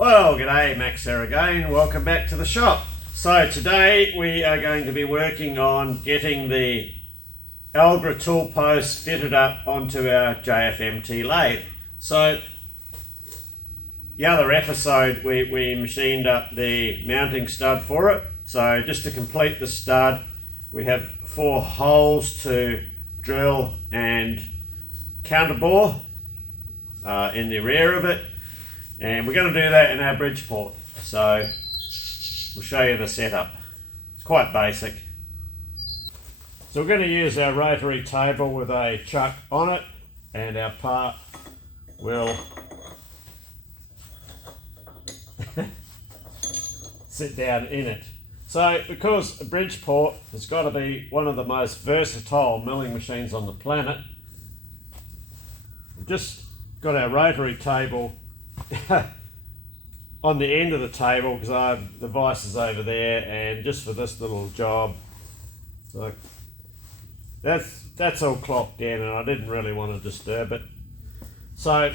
Well, g'day, Max here again. Welcome back to the shop. So today we are going to be working on getting the Algra tool post fitted up onto our JFMT lathe. So the other episode we machined up the mounting stud for it. So just to complete the stud, we have 4 holes to drill and counterbore in the rear of it. And we're going to do that in our Bridgeport. So we'll show you the setup. It's quite basic. So we're going to use our rotary table with a chuck on it, and our part will sit down in it. So because Bridgeport has got to be one of the most versatile milling machines on the planet, we've just got our rotary table on the end of the table because I have the vices over there, and just for this little job, so that's all clocked in, and I didn't really want to disturb it. So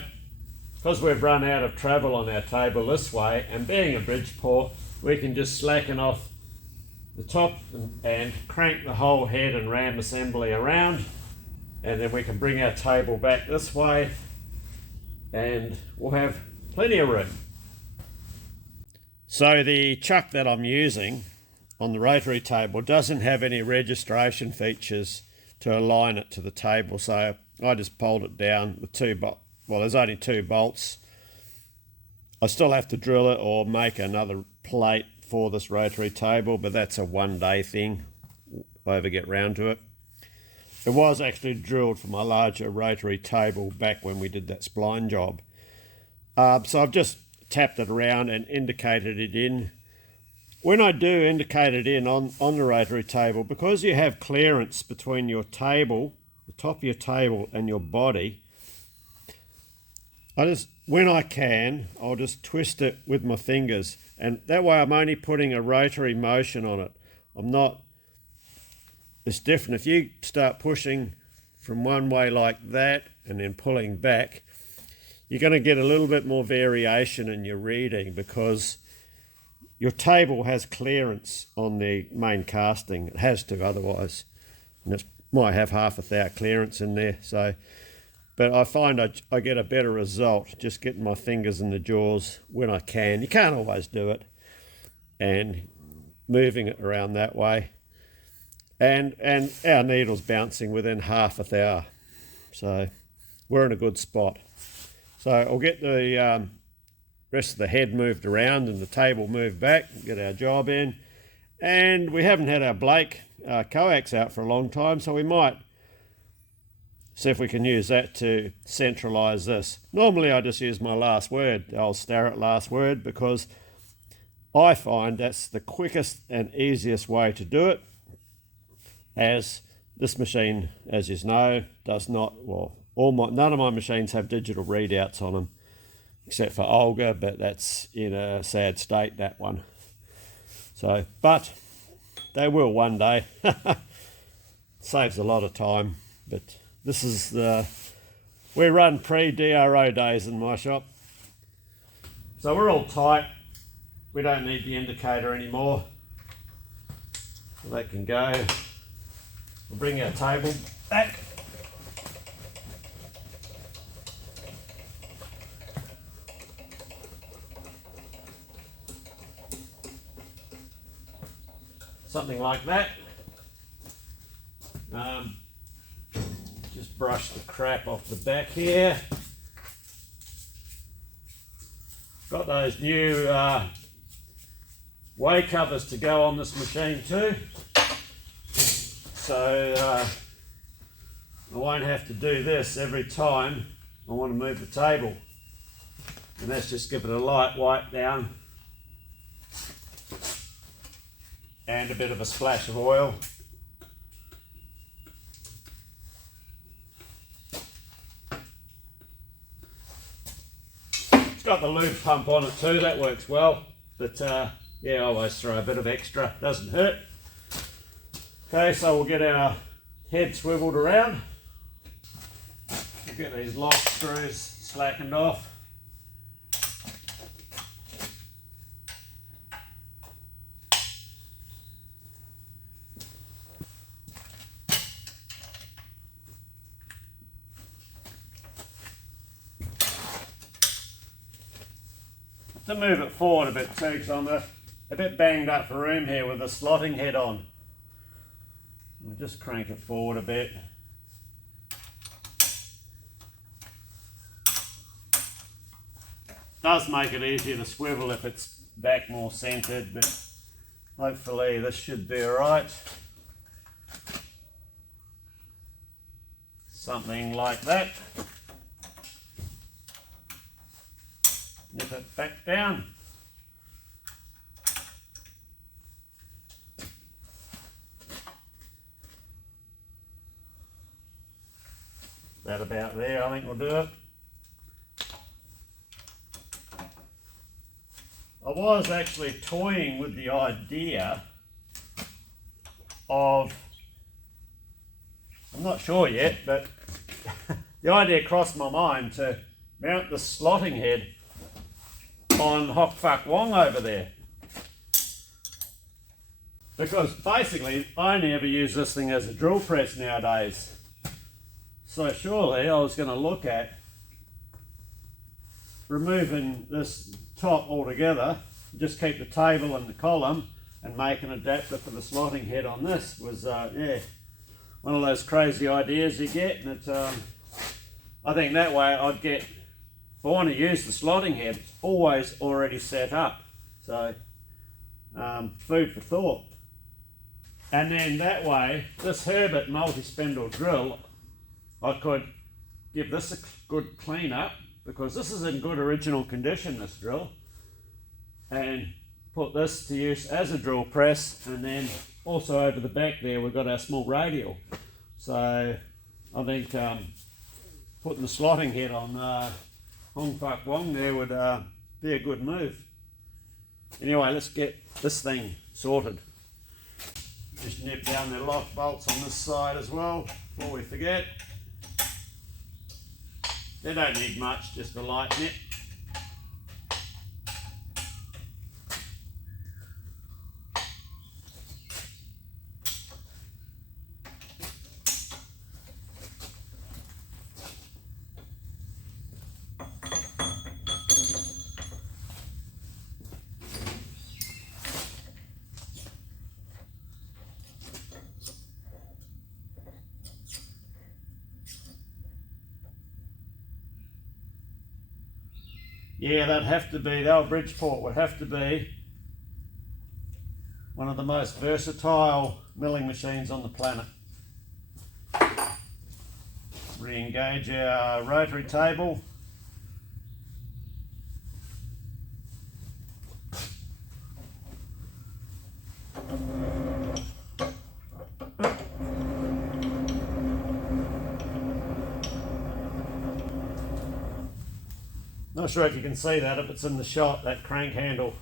because we've run out of travel on our table this way, and being a Bridgeport, we can just slacken off the top and crank the whole head and ram assembly around, and then we can bring our table back this way and we'll have plenty of room. So the chuck that I'm using on the rotary table doesn't have any registration features to align it to the table, so I just pulled it down with there's only 2 bolts. I still have to drill it or make another plate for this rotary table, but that's a one-day thing if I ever get round to it. It was actually drilled for my larger rotary table back when we did that spline job. So I've just tapped it around and indicated it in. When I do indicate it in on the rotary table, because you have clearance between your table, the top of your table, and your body, when I can, I'll just twist it with my fingers, and that way I'm only putting a rotary motion on it. It's different. If you start pushing from one way like that and then pulling back, you're going to get a little bit more variation in your reading because your table has clearance on the main casting. It has to, otherwise. And it might have half a thou clearance in there. But I find I get a better result just getting my fingers in the jaws when I can. You can't always do it. And moving it around that way. And our needle's bouncing within half a thou. So we're in a good spot. So I'll get the rest of the head moved around and the table moved back, get our job in. And we haven't had our Blake coax out for a long time, so we might see if we can use that to centralise this. Normally I just use my last word, the old Starrett last word, because I find that's the quickest and easiest way to do it, as this machine, as you know, does not, none of my machines have digital readouts on them, except for Algra, but that's in a sad state, that one. So, but they will one day. Saves a lot of time, but this is we run pre-DRO days in my shop. So we're all tight. We don't need the indicator anymore. So that can go. We'll bring our table back. Something like that. Just brush the crap off the back here. Got those new way covers to go on this machine too. So I won't have to do this every time I want to move the table. And let's just give it a light wipe down and a bit of a splash of oil. It's got the lube pump on it too, that works well. But yeah, I always throw a bit of extra, doesn't hurt. Okay, so we'll get our head swiveled around. We'll get these lock screws slackened off. to move it forward a bit too, because I'm a bit banged up for room here with the slotting head on. We'll just crank it forward a bit. Does make it easier to swivel if it's back more centered, but hopefully this should be alright. Something like that. Nip it back down. That about there, I think we'll do it. I was actually toying with the idea of, I'm not sure yet, but the idea crossed my mind to mount the slotting head on Hock Fuck Wong over there. Because basically I never use this thing as a drill press nowadays. So surely I was going to look at removing this top altogether, just keep the table and the column and make an adapter for the slotting head on this. Was yeah, one of those crazy ideas you get, and it, I think that way I'd get, if I want to use the slotting head, it's always already set up. So food for thought. And then that way, this Herbert multi-spindle drill, I could give this a good clean up, because this is in good original condition, this drill, and put this to use as a drill press. And then also over the back there we've got our small radial, so I think putting the slotting head on Hong Fuck Wong there would be a good move. Anyway, let's get this thing sorted. Just nip down the lock bolts on this side as well before we forget. They don't need much, just a light nip. Yeah, that'd have to be, the old Bridgeport would have to be one of the most versatile milling machines on the planet. Re-engage our rotary table. Not sure if you can see that if it's in the shot, that crank handle.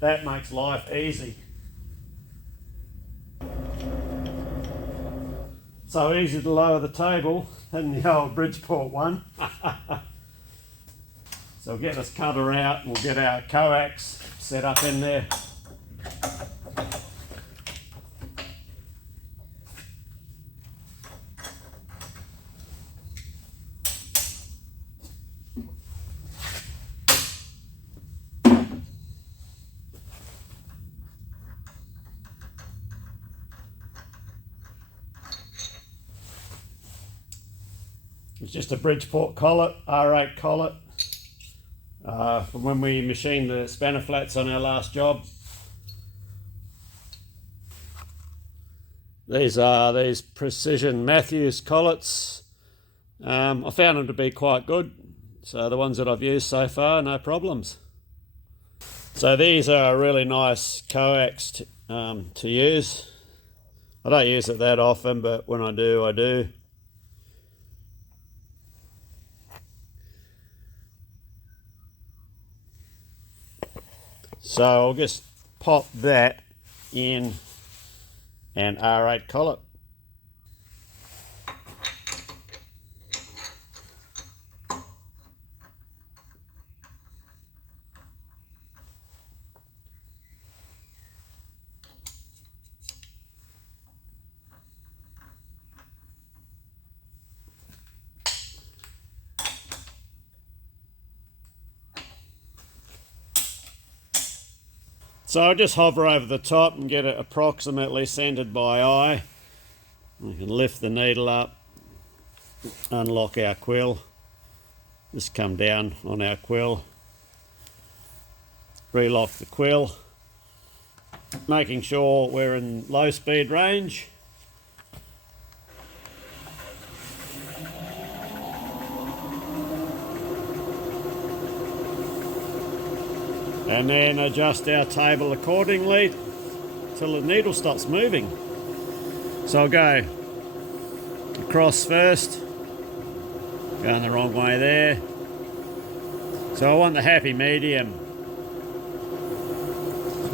That makes life easy. So easy to lower the table than the old Bridgeport one. So we'll get this cutter out and we'll get our coax set up in there. It's just a Bridgeport collet, R8 collet, from when we machined the spanner flats on our last job. These are these Precision Matthews collets. I found them to be quite good, so the ones that I've used so far, no problems. So these are a really nice coax to use. I don't use it that often, but when I do, I do. So I'll just pop that in an R8 collet. So I'll just hover over the top and get it approximately centered by eye. We can lift the needle up, unlock our quill, just come down on our quill, relock the quill, making sure we're in low speed range. And then adjust our table accordingly till the needle stops moving. So I'll go across first, going the wrong way there. So I want the happy medium.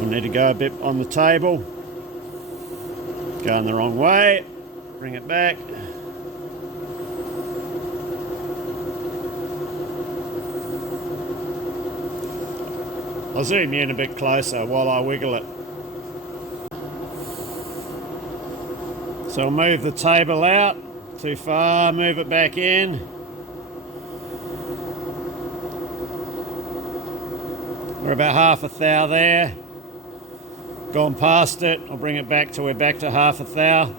I need to go a bit on the table, going the wrong way, bring it back. I'll zoom in a bit closer while I wiggle it. So I'll move the table out too far, move it back in. We're about half a thou there. Gone past it, I'll bring it back till we're back to half a thou.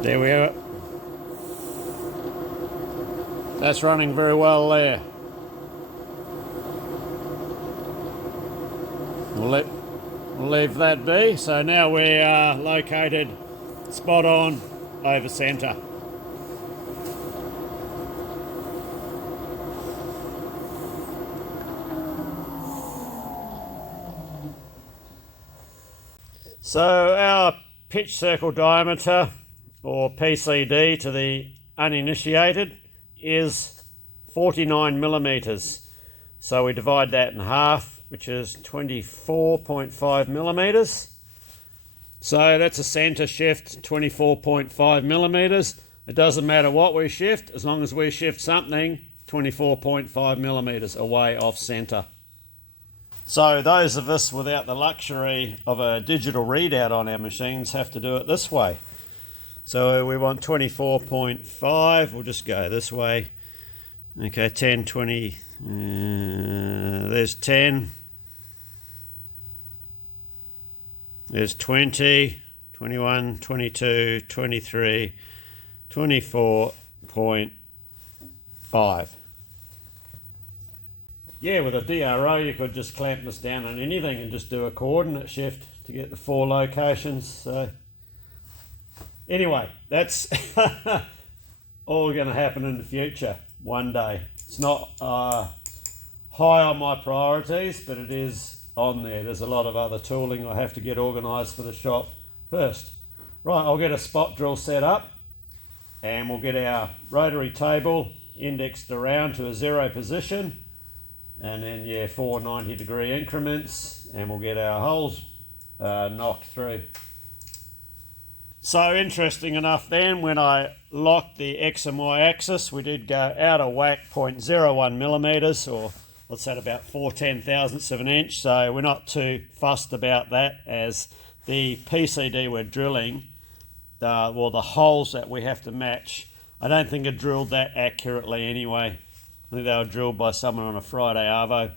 There we are. That's running very well there. We'll leave that be. So now we are located spot on over centre. So our pitch circle diameter, or PCD to the uninitiated, is 49 millimeters. So we divide that in half, which is 24.5 millimeters. So that's a center shift, 24.5 millimeters. It doesn't matter what we shift, as long as we shift something 24.5 millimeters away off center. So those of us without the luxury of a digital readout on our machines have to do it this way. So we want 24.5, we'll just go this way. Okay, 10, 20, there's 10. There's 20, 21, 22, 23, 24.5. Yeah, with a DRO you could just clamp this down on anything and just do a coordinate shift to get the 4 locations. So anyway, that's all going to happen in the future one day. It's not high on my priorities, but it is on there. There's a lot of other tooling I have to get organised for the shop first. Right, I'll get a spot drill set up and we'll get our rotary table indexed around to a 0 position, and then 4 90-degree increments, and we'll get our holes knocked through. So interesting enough then, when I locked the X and Y axis, we did go out of whack 0.01 millimeters, or what's that, about 4/10 thousandths of an inch. So we're not too fussed about that, as the PCD we're drilling, the holes that we have to match, I don't think are drilled that accurately anyway. I think they were drilled by someone on a Friday Arvo.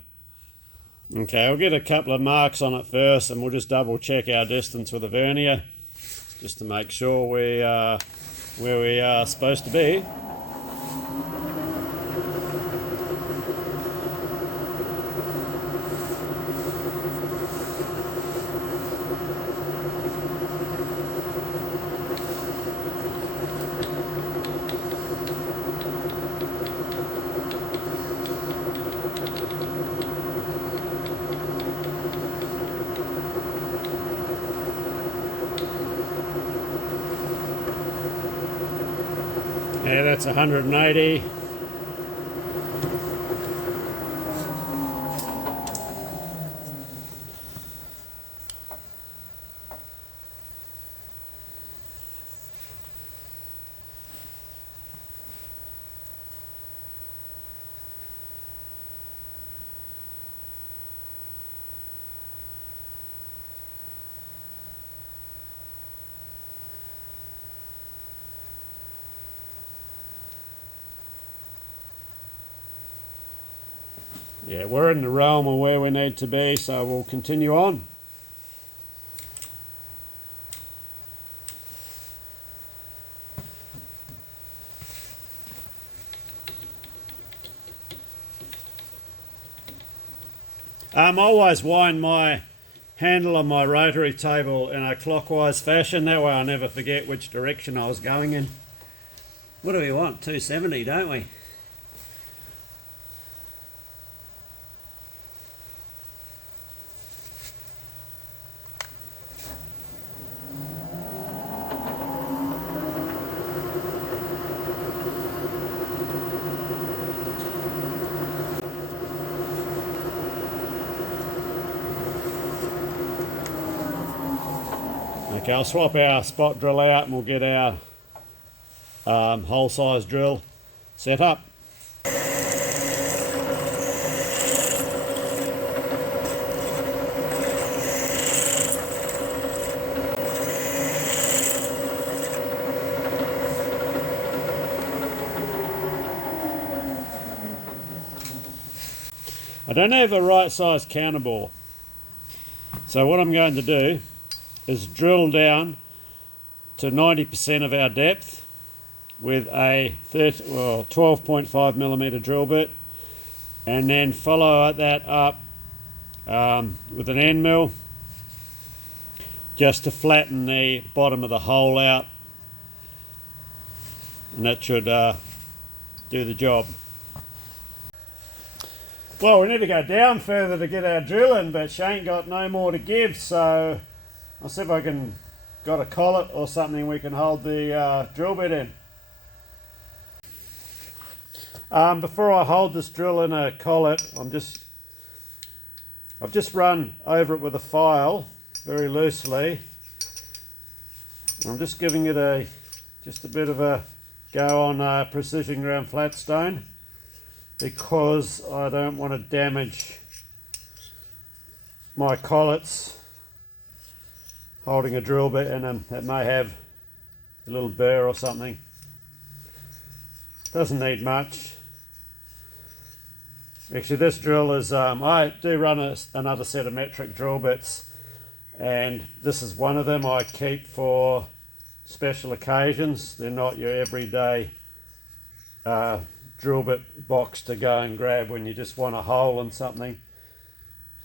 Okay, I'll get a couple of marks on it first, and we'll just double check our distance with a vernier, just to make sure we are where we are supposed to be. Yeah, that's 180. yeah, we're in the realm of where we need to be, so we'll continue on. I always wind my handle on my rotary table in a clockwise fashion, that way I'll never forget which direction I was going in. What do we want? 270, don't we? Okay, I'll swap our spot drill out and we'll get our hole size drill set up. I don't have a right size counterbore, so what I'm going to do is drill down to 90% of our depth with a 12.5 millimeter drill bit, and then follow that up with an end mill just to flatten the bottom of the hole out, and that should do the job. Well, we need to go down further to get our drill in, but she ain't got no more to give, so I'll see if I can got a collet or something we can hold the drill bit in. Before I hold this drill in a collet, I've just run over it with a file very loosely. I'm just giving it just a bit of a go on precision ground flatstone, because I don't want to damage my collets holding a drill bit in them that may have a little burr or something. Doesn't need much. Actually, this drill is, I do run another set of metric drill bits, and this is one of them I keep for special occasions. They're not your everyday drill bit box to go and grab when you just want a hole in something.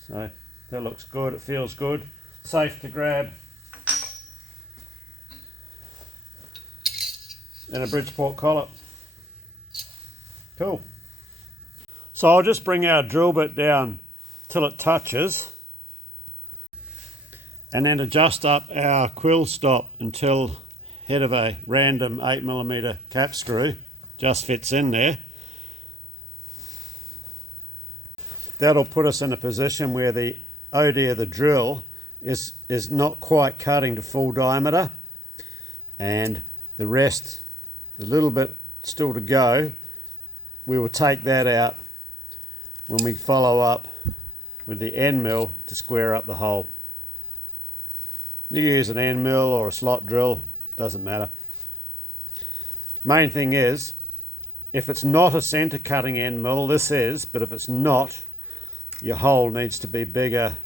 So that looks good, it feels good, safe to grab. And a Bridgeport collet. Cool. So I'll just bring our drill bit down till it touches, and then adjust up our quill stop until head of a random 8mm cap screw just fits in there. That'll put us in a position where the OD of the drill is not quite cutting to full diameter, and the rest, the little bit still to go, we will take that out when we follow up with the end mill to square up the hole. You use an end mill or a slot drill, doesn't matter. Main thing is, if it's not a center cutting end mill, this is, but if it's not, your hole needs to be bigger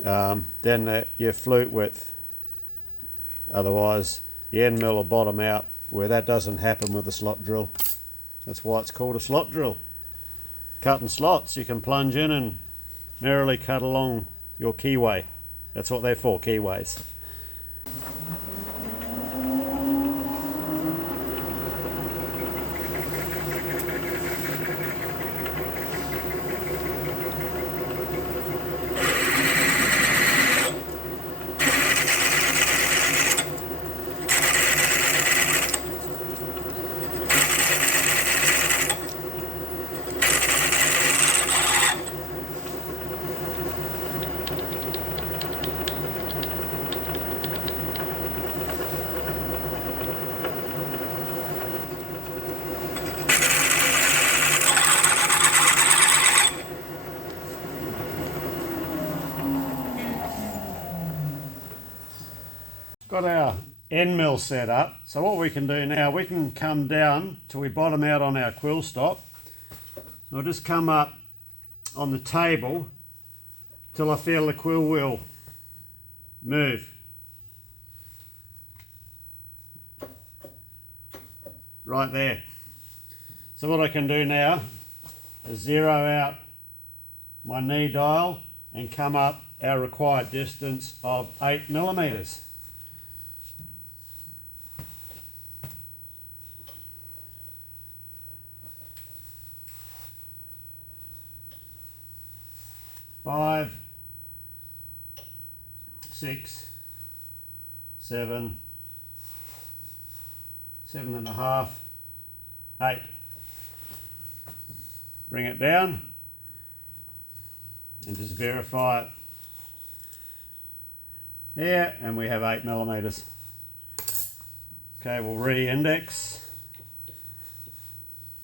than your flute width. Otherwise, the end mill will bottom out, where that doesn't happen with a slot drill. That's why it's called a slot drill. Cutting slots, you can plunge in and merrily cut along your keyway. That's what they're for, keyways. Got our end mill set up, so what we can do now, we can come down till we bottom out on our quill stop. I'll just come up on the table till I feel the quill wheel move. Right there. So what I can do now is zero out my knee dial and come up our required distance of 8mm. Five, 6, 7, 7.5, 8. Bring it down and just verify it here, and we have 8mm. Okay, we'll re-index,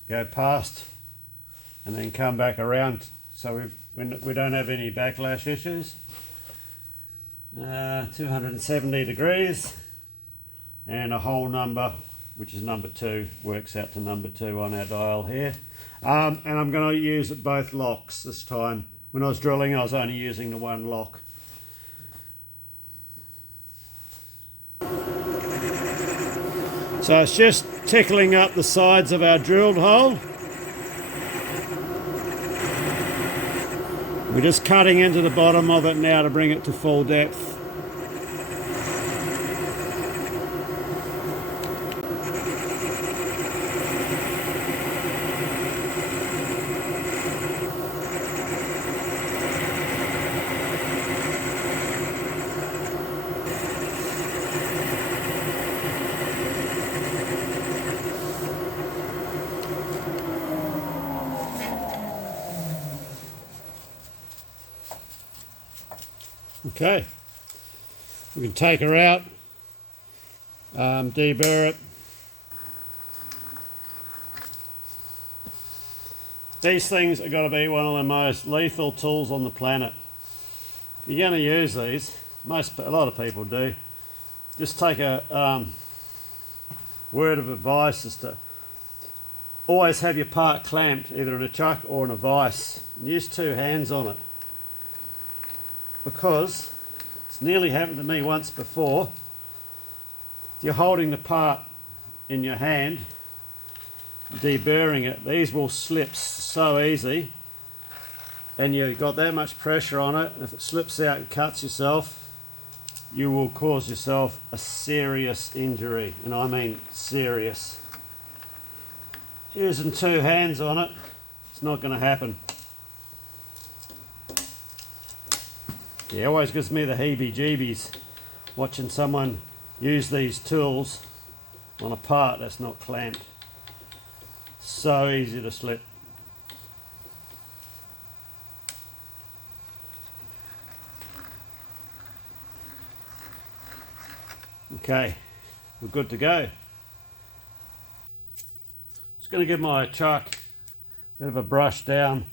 go past, and then come back around so we don't have any backlash issues. 270 degrees, and a whole number, which is number 2, works out to number 2 on our dial here. And I'm going to use both locks this time. When I was drilling, I was only using the one lock. So it's just tickling up the sides of our drilled hole. We're just cutting into the bottom of it now to bring it to full depth. Okay, we can take her out, deburr it. These things are got to be one of the most lethal tools on the planet. If you're going to use these, a lot of people do, just take a word of advice is to always have your part clamped either in a chuck or in a vise, and use 2 hands on it. Because it's nearly happened to me once before. If you're holding the part in your hand, deburring it, these will slip so easy, and you've got that much pressure on it. If it slips out and cuts yourself, you will cause yourself a serious injury, and I mean serious. Using 2 hands on it, it's not going to happen. Yeah, always gives me the heebie-jeebies watching someone use these tools on a part that's not clamped. So easy to slip. Okay, we're good to go. Just going to give my chuck a bit of a brush down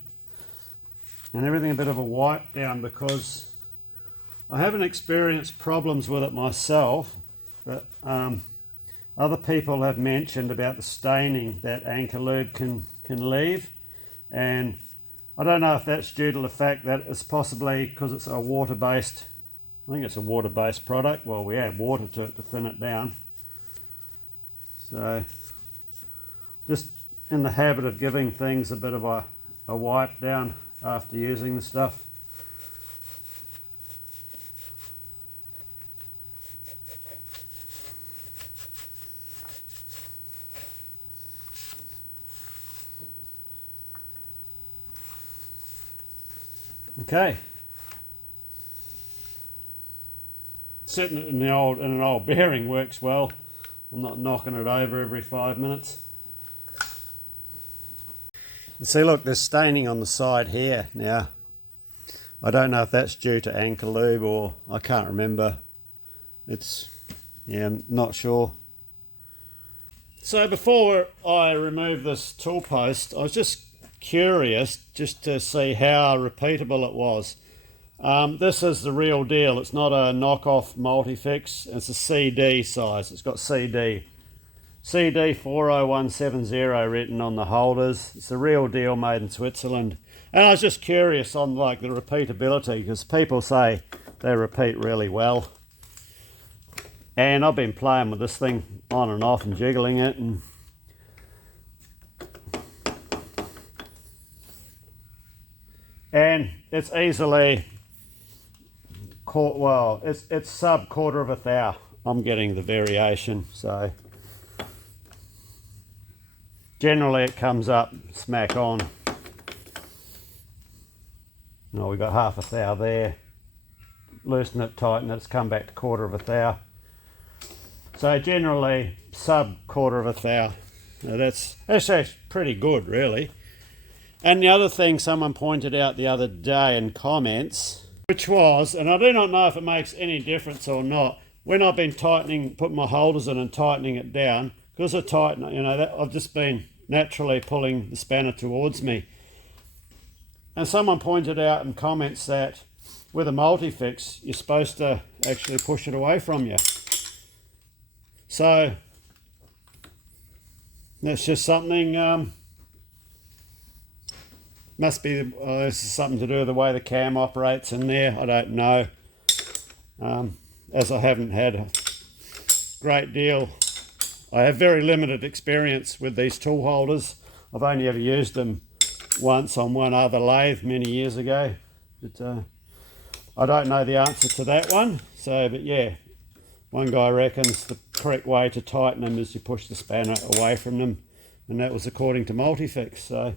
and everything a bit of a wipe down, because I haven't experienced problems with it myself, but other people have mentioned about the staining that anchor lube can leave, and I don't know if that's due to the fact that it's possibly because it's a water-based, I think it's a water-based product. Well, we add water to it to thin it down. So just in the habit of giving things a bit of a wipe down after using the stuff. Okay, sitting in an old bearing works well. I'm not knocking it over every 5 minutes. And see, look, there's staining on the side here. Now, I don't know if that's due to anchor lube or I can't remember. I'm not sure. So before I remove this tool post, I was just curious just to see how repeatable it was. This is the real deal. It's not a knockoff multi-fix. It's a CD size. It's got CD. CD40170 written on the holders. It's the real deal, made in Switzerland. And I was just curious on like the repeatability, because people say they repeat really well. And I've been playing with this thing on and off and jiggling it, and it's easily well, it's sub quarter of a thou. I'm getting the variation, so generally it comes up smack on. No, we got half a thou there. Loosen it, tighten it, it's come back to quarter of a thou. So generally sub quarter of a thou. Now that's actually pretty good, really. And the other thing someone pointed out the other day in comments, which was, and I do not know if it makes any difference or not, when I've been tightening, putting my holders in and tightening it down, because I tighten, you know, I've just been naturally pulling the spanner towards me. And someone pointed out in comments that with a multi-fix, you're supposed to actually push it away from you. So that's just something, must be, this is something to do with the way the cam operates in there. I don't know, as I haven't had a great deal. I have very limited experience with these tool holders. I've only ever used them once on one other lathe many years ago. But I don't know the answer to that one. So, but yeah, one guy reckons the correct way to tighten them is you push the spanner away from them, and that was according to Multifix. So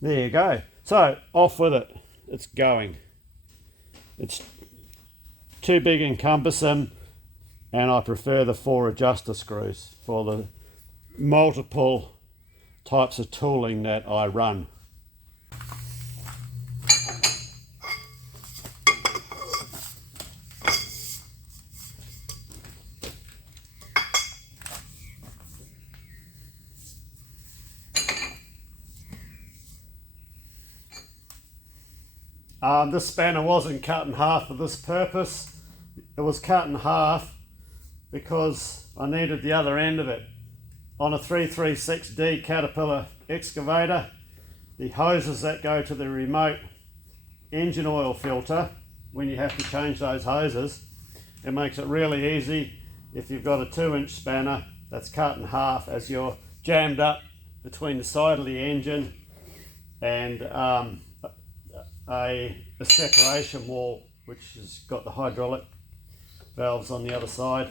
there you go. So off with it. It's going. It's too big and cumbersome, and I prefer the 4 adjuster screws for the multiple types of tooling that I run. This spanner wasn't cut in half for this purpose. It was cut in half because I needed the other end of it. On a 336D Caterpillar excavator, the hoses that go to the remote engine oil filter, when you have to change those hoses, it makes it really easy if you've got a 2-inch spanner that's cut in half as you're jammed up between the side of the engine and a separation wall, which has got the hydraulic valves on the other side.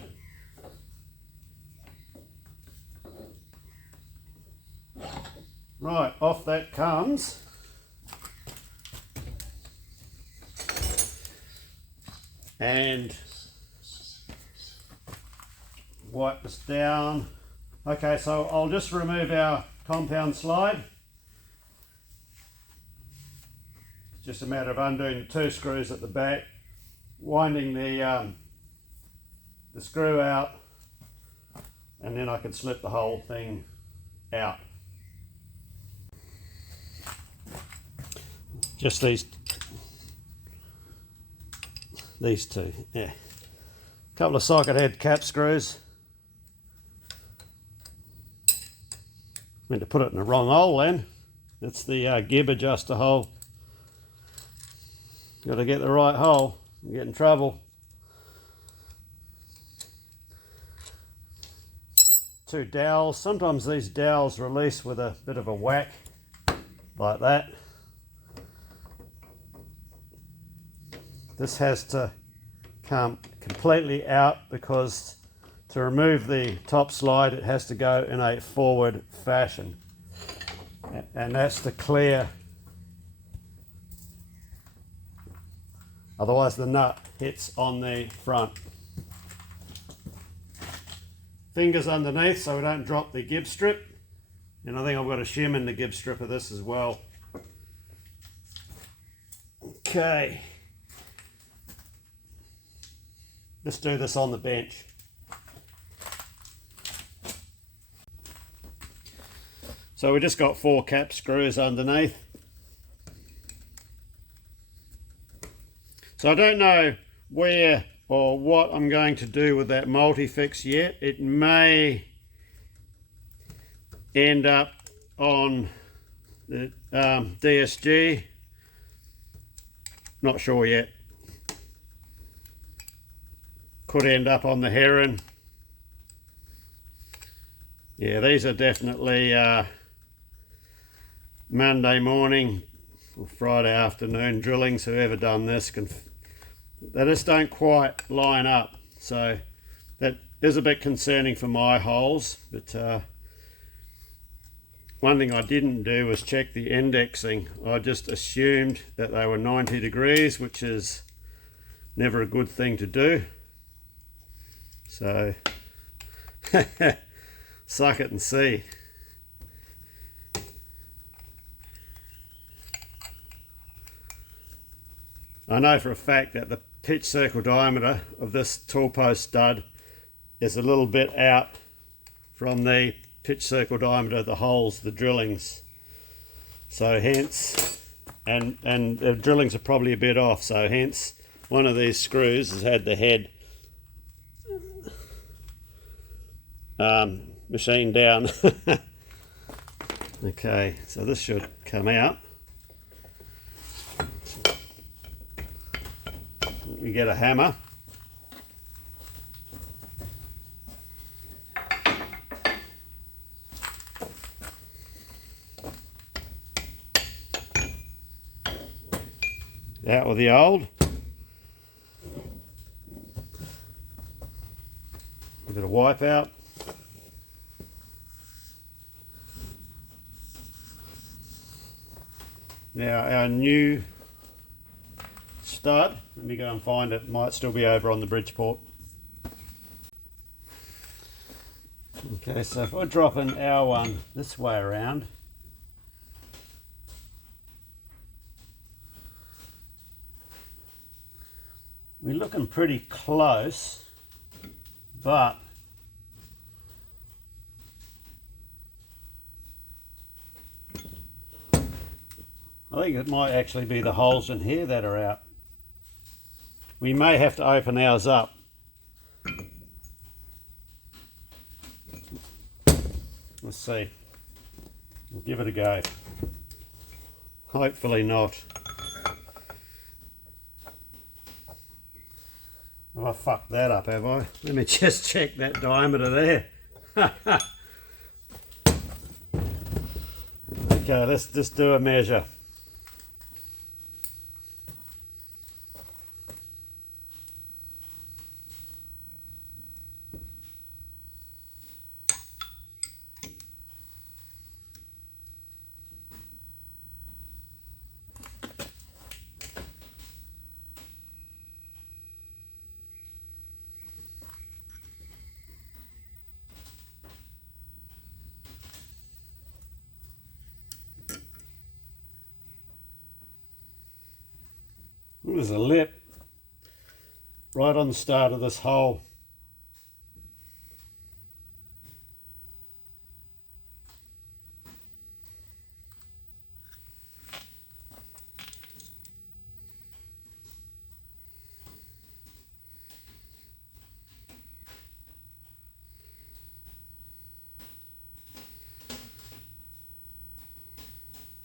Right, off that comes. And wipe this down. Okay, so I'll just remove our compound slide. Just a matter of undoing the 2 screws at the back, winding the screw out, and then I can slip the whole thing out. Just these 2, yeah. A couple of socket head cap screws. Meant to put it in the wrong hole then. It's the gib adjuster hole. Got to get the right hole and get in trouble. 2 dowels. Sometimes these dowels release with a bit of a whack like that. This has to come completely out because to remove the top slide it has to go in a forward fashion, and that's to clear. Otherwise the nut hits on the front. Fingers underneath so we don't drop the gib strip. And I think I've got a shim in the gib strip of this as well. Okay. Let's do this on the bench. So we just got 4 cap screws underneath. So I don't know where or what I'm going to do with that multi-fix yet. It may end up on the DSG. Not sure yet. Could end up on the Heron. Yeah, these are definitely Monday morning or Friday afternoon drillings. Whoever done this they just don't quite line up, so that is a bit concerning for my holes. But one thing I didn't do was check the indexing. I just assumed that they were 90 degrees, which is never a good thing to do. So suck it and see. I know for a fact that the pitch circle diameter of this tool post stud is a little bit out from the pitch circle diameter of the holes, the drillings. So hence, and the drillings are probably a bit off, so hence one of these screws has had the head machined down. Okay, so this should come out. We get a hammer. Out with the old. A bit of wipe out. Now our new stud, let me go and find it, might still be over on the Bridgeport. Okay, so if I drop in our one this way around, we're looking pretty close, but I think it might actually be the holes in here that are out. We may have to open ours up. Let's see. We'll give it a go. Hopefully not. Oh, I fucked that up, have I? Let me just check that diameter there. Okay, let's just do a measure. There's a lip right on the start of this hole.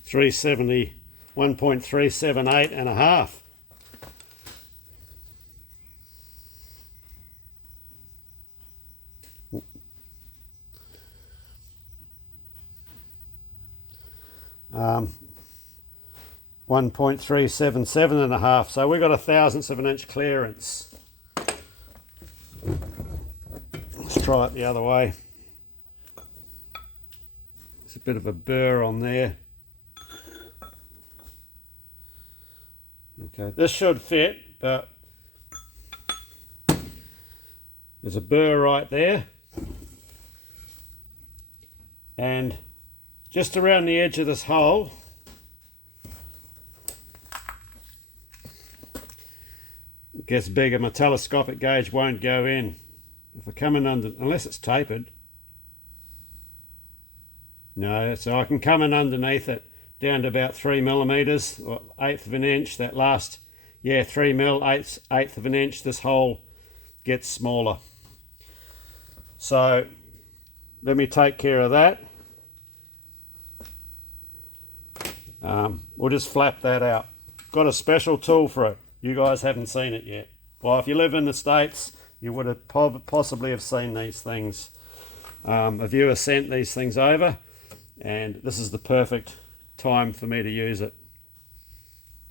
.370, 1.378 and a half. Um, 1.377 and a half, so we've got a thousandth of an inch clearance. Let's try it the other way. There's a bit of a burr on there. Okay, this should fit, but there's a burr right there, and just around the edge of this hole it gets bigger. My telescopic gauge won't go in. If I come in under, unless it's tapered, no, so I can come in underneath it down to about 3 millimeters or 1/8 of an inch. That last, yeah, 3 mil, 1/8 of an inch, this hole gets smaller. So let me take care of that. we'll just flap that out. Got a special tool for it. You guys haven't seen it yet. Well, if you live in the States, you would have possibly have seen these things. A viewer sent these things over, and this is the perfect time for me to use it.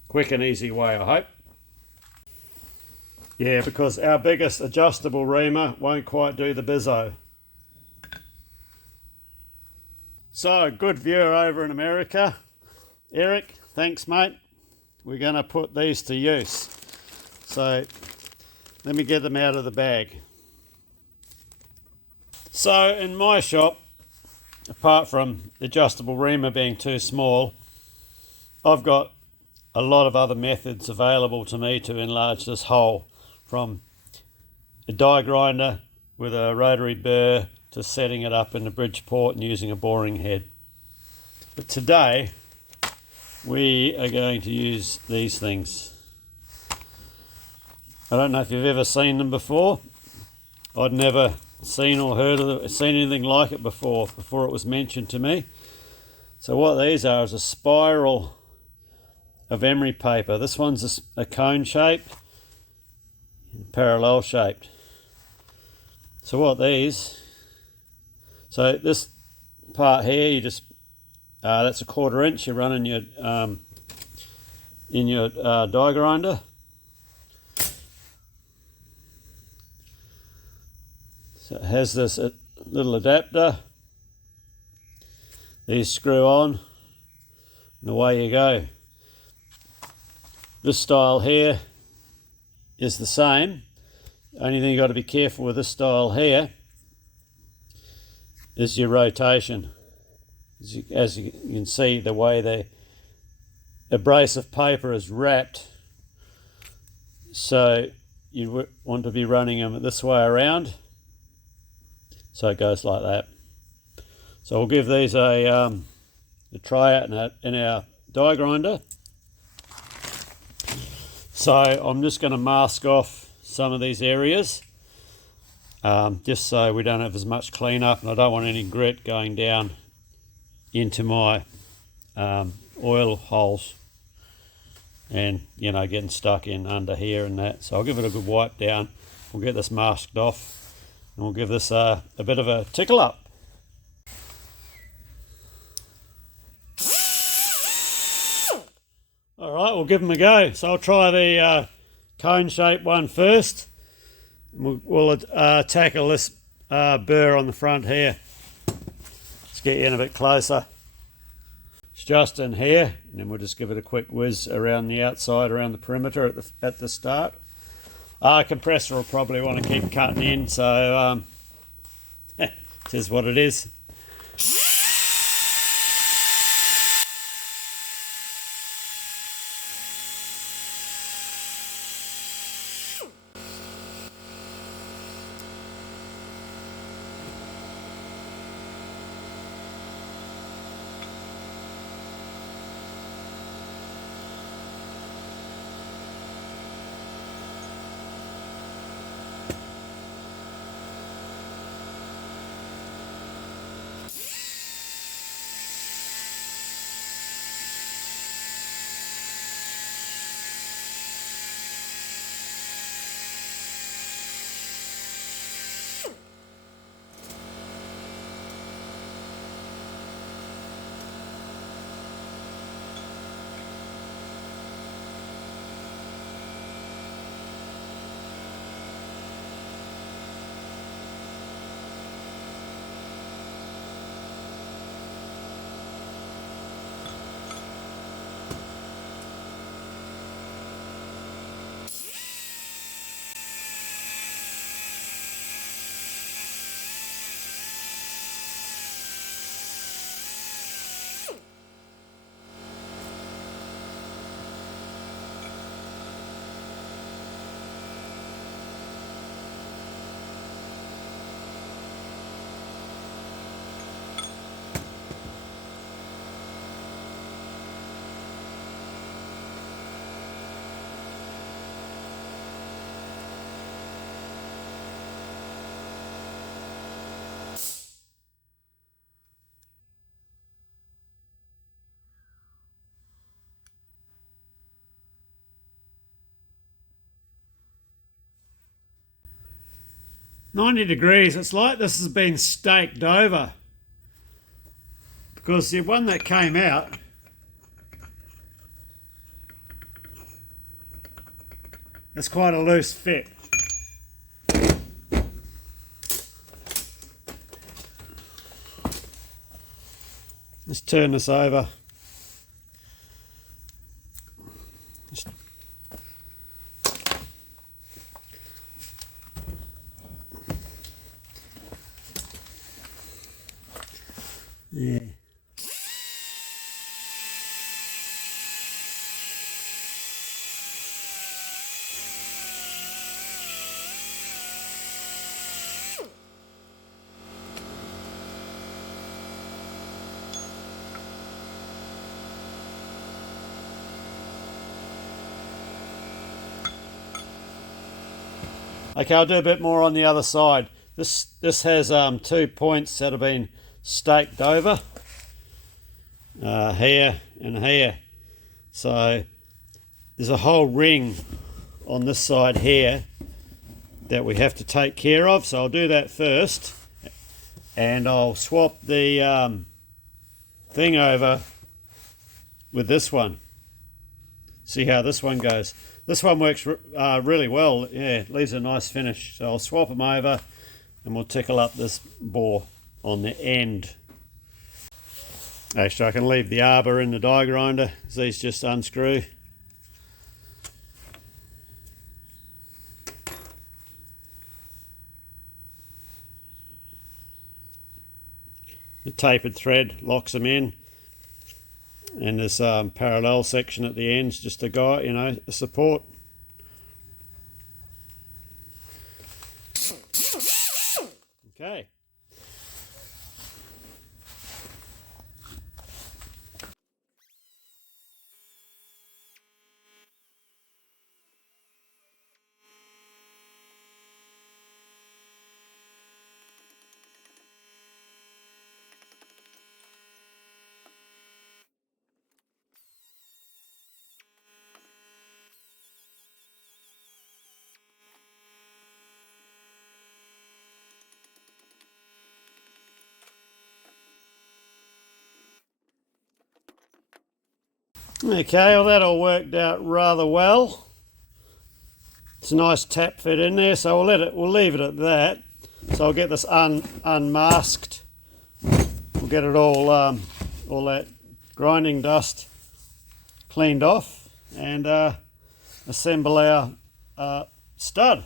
Quick and easy way, I hope. Yeah, because our biggest adjustable reamer won't quite do the bizzo. So, good viewer over in America. Eric, thanks mate. We're going to put these to use. So, let me get them out of the bag. So, in my shop, apart from the adjustable reamer being too small, I've got a lot of other methods available to me to enlarge this hole, from a die grinder with a rotary burr to setting it up in the Bridgeport and using a boring head. But today we are going to use these things. I don't know if you've ever seen them before. I'd never seen or heard of it, seen anything like it before it was mentioned to me. So what these are is a spiral of emery paper. This one's a cone shaped, parallel shaped. So what these, so this part here, you just that's a 1/4 inch. You run in your die grinder. So it has this little adapter. These screw on, and away you go. This style here is the same. The only thing you've got to be careful with this style here is your rotation. As you can see, the way the abrasive paper is wrapped, so you want to be running them this way around, so it goes like that. So we'll give these a try out in our die grinder. So I'm just going to mask off some of these areas, just so we don't have as much cleanup, and I don't want any grit going down into my oil holes and, you know, getting stuck in under here and that. So I'll give it a good wipe down. We'll get this masked off, and we'll give this a bit of a tickle up. All right, we'll give them a go. So I'll try the cone shaped one first. We'll tackle this burr on the front here. Let's get you in a bit closer. It's just in here, and then we'll just give it a quick whiz around the outside, around the perimeter at the start. Compressor will probably want to keep cutting in, so it is what it is. 90 degrees. It's like this has been staked over, because the one that came out, it's quite a loose fit. Let's turn this over. Yeah. Okay, I'll do a bit more on the other side. This has 2 points that have been staked over, here and here. So there's a whole ring on this side here that we have to take care of. So I'll do that first, and I'll swap the thing over with this one. See how this one goes. This one works really well. Yeah, it leaves a nice finish. So I'll swap them over and we'll tickle up this bore on the end. Actually, I can leave the arbor in the die grinder, because these just unscrew. The tapered thread locks them in, and this parallel section at the ends, just a guide, you know, a support. Okay. Okay, well that all worked out rather well. It's a nice tap fit in there, so we'll leave it at that. So I'll get this unmasked. We'll get it all that grinding dust cleaned off, and assemble our stud.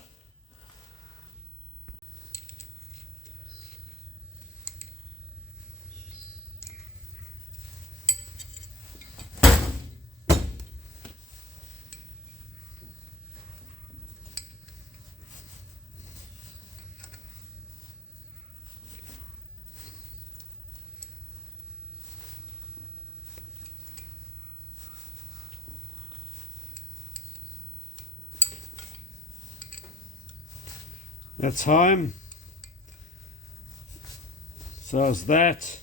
That's home. So it's that,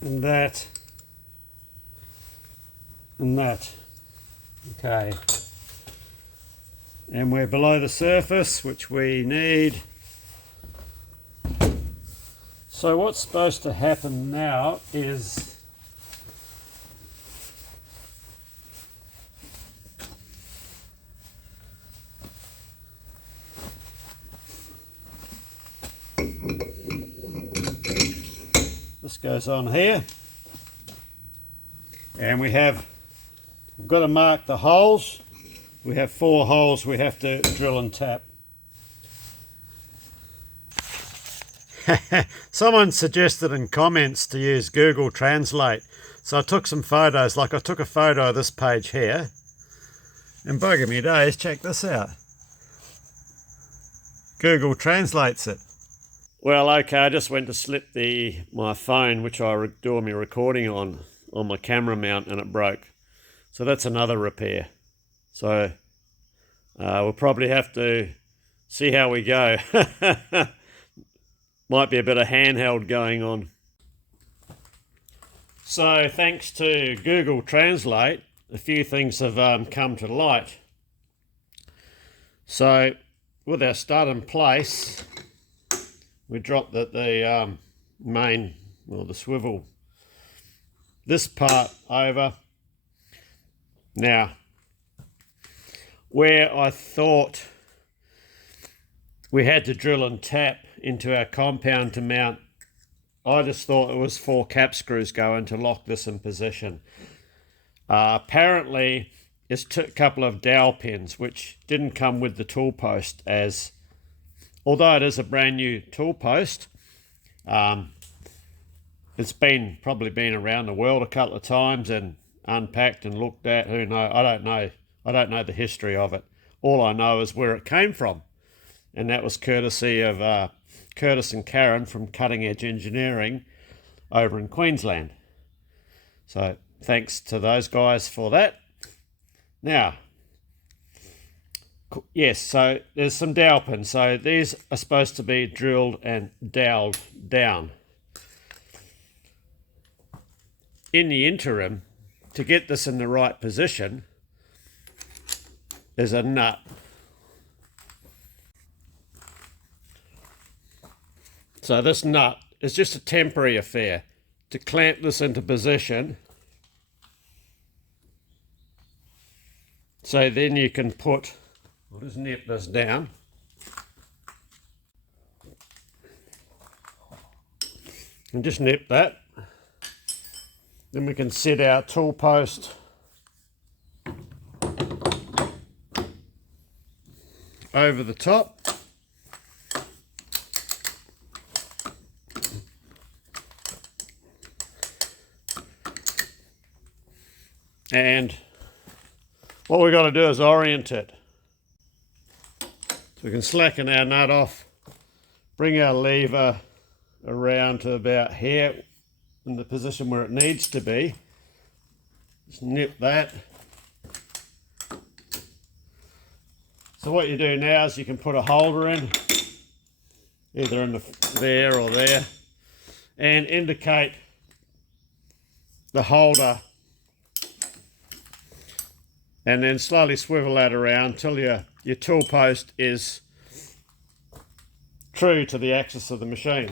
and that, and that. Okay. And we're below the surface, which we need. So what's supposed to happen now is this goes on here, and we've got to mark the holes. We have 4 holes we have to drill and tap. Someone suggested in comments to use Google Translate, so I took some photos. Like I took a photo of this page here, and bugger me days, check this out. Google translates it. Well, okay, I just went to slip my phone, which I do my recording on my camera mount, and it broke. So that's another repair. So we'll probably have to see how we go. Might be a bit of handheld going on. So thanks to Google Translate, a few things have come to light. So with our stud in place, we drop the main, or the swivel, this part over. Now, where I thought we had to drill and tap into our compound to mount, I just thought it was 4 cap screws going to lock this in position. Apparently, it's a couple of dowel pins, which didn't come with the tool post, as although it is a brand new tool post, it's probably been around the world a couple of times and unpacked and looked at. Who knows? I don't know the history of it. All I know is where it came from, and that was courtesy of Curtis and Karen from Cutting Edge Engineering over in Queensland. So thanks to those guys for that. Now, yes, so there's some dowel pins. So these are supposed to be drilled and doweled down. In the interim, to get this in the right position, there's a nut. So this nut is just a temporary affair to clamp this into position. So then you can I'll just nip this down. And just nip that. Then we can set our tool post over the top. And what we've got to do is orient it. So we can slacken our nut off, bring our lever around to about here in the position where it needs to be. Just nip that. So what you do now is you can put a holder in, either in there or there, and indicate the holder, and then slowly swivel that around until your tool post is true to the axis of the machine.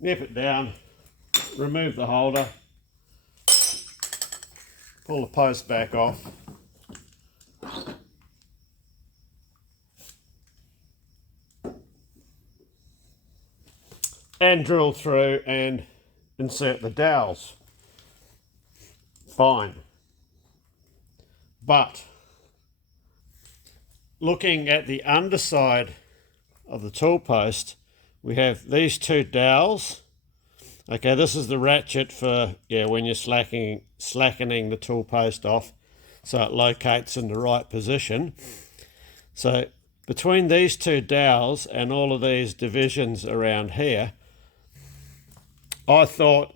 Nip it down, remove the holder, pull the post back off, and drill through and insert the dowels. Fine. But looking at the underside of the tool post, we have these 2 dowels. Okay, this is the ratchet for when you're slackening the tool post off, so it locates in the right position. So between these 2 dowels and all of these divisions around here, I thought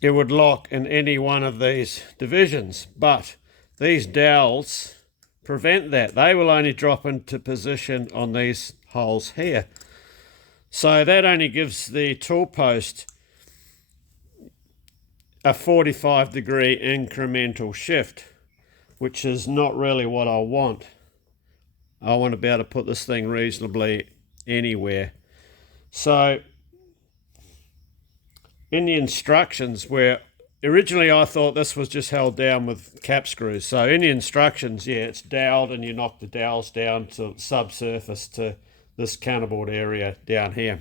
it would lock in any one of these divisions, but these dowels prevent that. They will only drop into position on these holes here. So that only gives the tool post a 45-degree incremental shift, which is not really what I want. I want to be able to put this thing reasonably anywhere. So in the instructions, where originally I thought this was just held down with cap screws. So in the instructions, it's doweled and you knock the dowels down to subsurface to this counterboard area down here,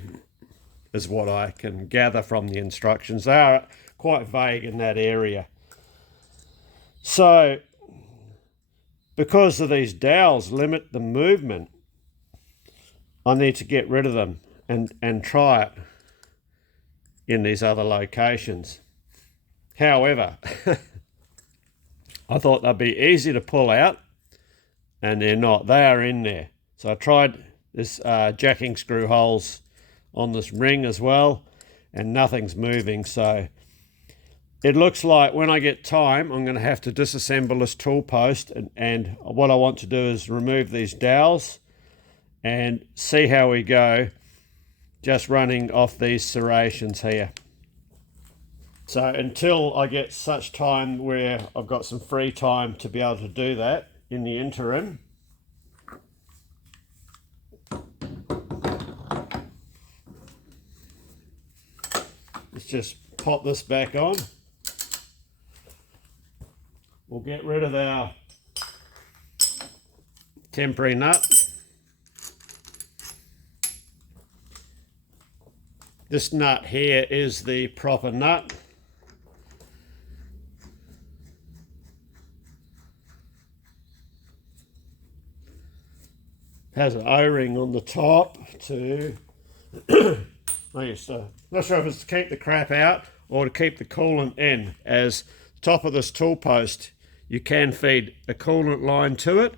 is what I can gather from the instructions. They are quite vague in that area. So because of these dowels limit the movement, I need to get rid of them and try it in these other locations. However, I thought they'd be easy to pull out, and they're not. They are in there. So I tried this jacking screw holes on this ring as well, and nothing's moving. So it looks like when I get time, I'm going to have to disassemble this tool post, and what I want to do is remove these dowels and see how we go just running off these serrations here. So until I get such time where I've got some free time to be able to do that in the interim, let's just pop this back on. We'll get rid of our temporary nut. This nut here is the proper nut. Has an O-ring on the top to not sure if it's to keep the crap out or to keep the coolant in. As top of this tool post, you can feed a coolant line to it,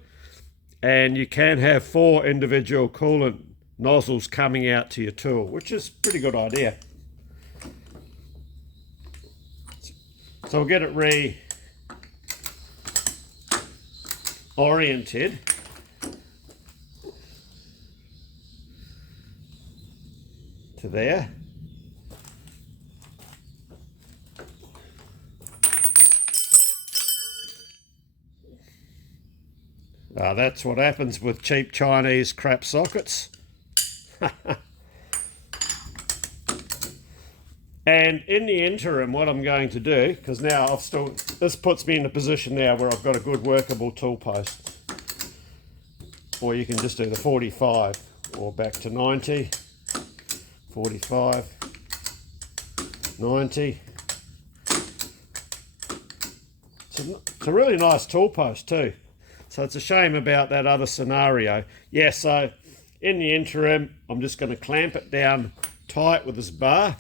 and you can have 4 individual coolant nozzles coming out to your tool, which is a pretty good idea. So we'll get it re-oriented. To there. That's what happens with cheap Chinese crap sockets. And in the interim, what I'm going to do, because now this puts me in a position now where I've got a good workable tool post. Or you can just do the 45 or back to 90. 45, 90. It's a really nice tool post too. So it's a shame about that other scenario. Yeah, so in the interim, I'm just going to clamp it down tight with this bar.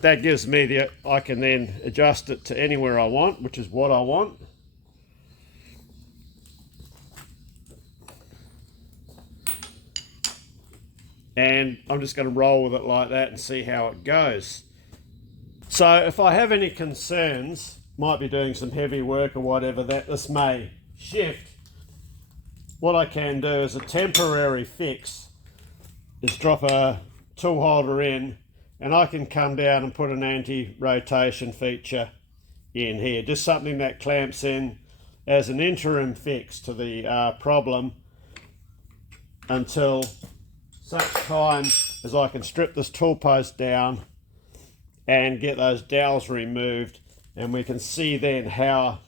That gives me I can then adjust it to anywhere I want, which is what I want. And I'm just going to roll with it like that and see how it goes. So if I have any concerns, might be doing some heavy work or whatever, that this may shift, what I can do as a temporary fix is drop a tool holder in, and I can come down and put an anti-rotation feature in here. Just something that clamps in as an interim fix to the problem until such time as I can strip this tool post down and get those dowels removed, and we can see then how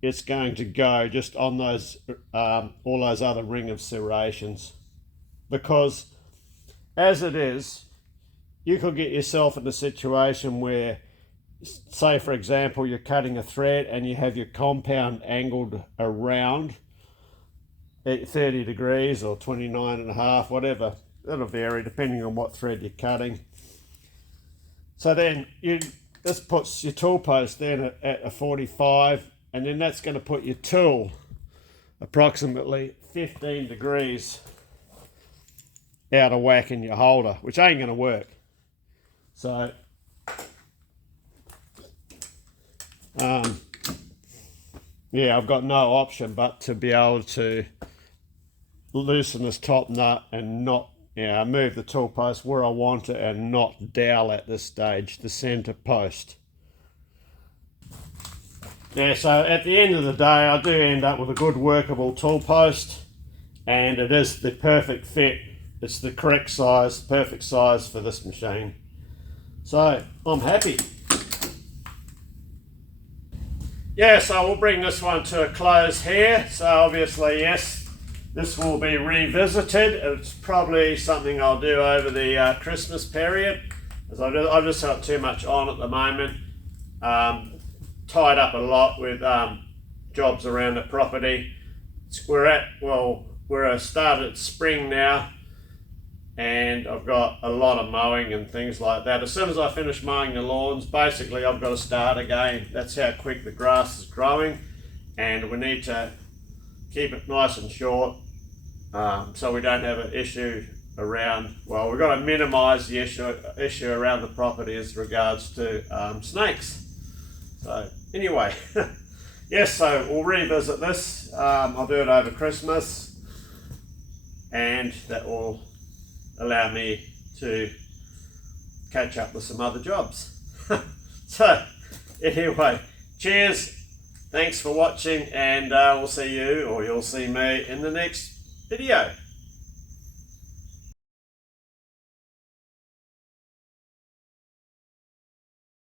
it's going to go just on those all those other ring of serrations. Because as it is, you could get yourself in a situation where, say for example, you're cutting a thread and you have your compound angled around at 30 degrees or 29.5, whatever. That'll vary depending on what thread you're cutting. So then this puts your tool post then at a 45, and then that's going to put your tool approximately 15 degrees out of whack in your holder, which ain't going to work. So yeah, I've got no option but to be able to loosen this top nut and not, move the tool post where I want it and not dowel at this stage the center post. Yeah, so at the end of the day, I do end up with a good workable tool post, and it is the perfect fit. It's the correct size, perfect size for this machine. So I'm happy. Yeah, so we'll bring this one to a close here. So obviously, yes, this will be revisited. It's probably something I'll do over the Christmas period, as I've just got too much on at the moment. Tied up a lot with jobs around the property. We're started spring now, and I've got a lot of mowing and things like that. As soon as I finish mowing the lawns, basically I've got to start again. That's how quick the grass is growing, and we need to keep it nice and short so we don't have an issue around, we've got to minimise the issue around the property as regards to snakes. So anyway, yes, so we'll revisit this. I'll do it over Christmas, and that will allow me to catch up with some other jobs. So anyway, cheers, thanks for watching, and we'll see you, or you'll see me in the next video.